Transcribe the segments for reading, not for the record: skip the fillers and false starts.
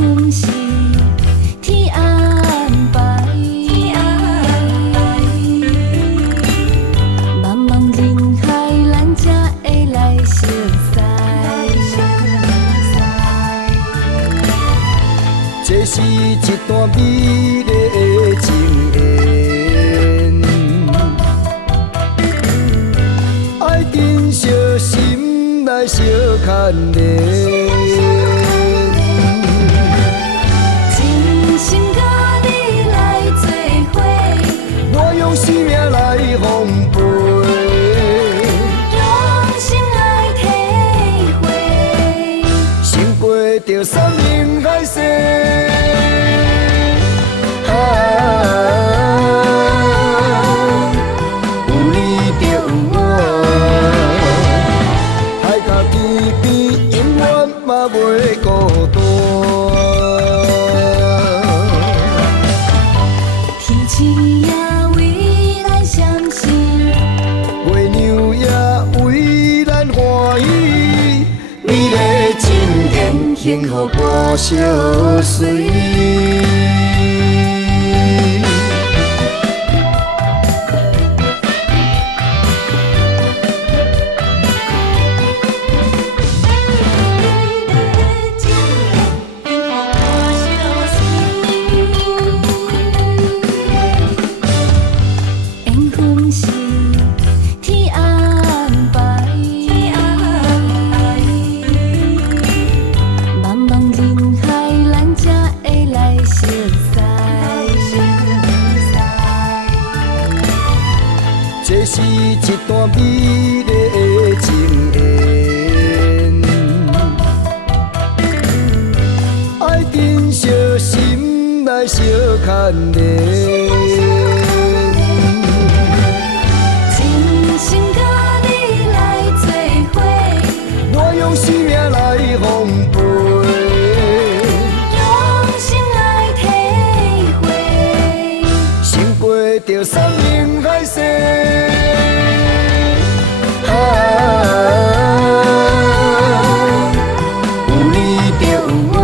份是天安排，茫茫人海，咱才会来熟悉。这是一段美丽的情缘，爱珍惜心内小牵连。真心甲你来做伙，我用生命来奉陪，用心来体会，胜过着山盟海誓。有你就有我，海角边边永远嘛袂孤单。天星也为咱闪闪，月亮也为咱欢喜，美丽情缘，幸福歌相随。缘分是天安排，茫茫人海，咱才会来熟悉。这是一段美丽的情缘，爱珍惜心内小牵连。真心甲你来做伙，我用生命来奉陪，用心来体会，胜过着山盟海誓。有你就有我，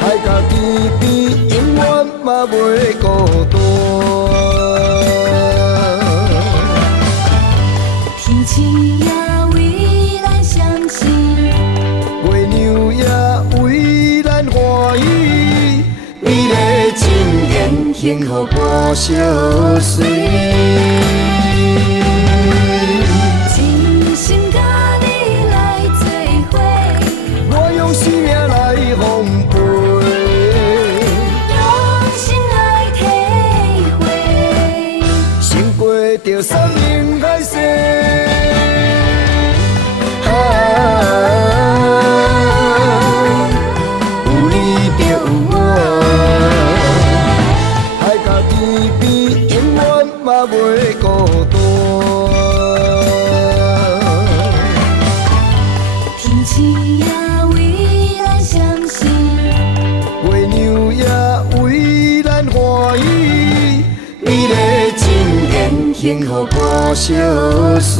海角边边永远嘛袂孤单。天星也为咱闪闪，月亮也为咱欢喜，美丽情缘，幸福歌相随。真心甲你来做伙，我用生命来奉陪，用心来体会，胜过着山盟海誓。有你就有我，海角边边永远嘛袂孤单。天星也为咱闪闪，月亮也为咱欢喜，美丽情缘，幸福歌相随。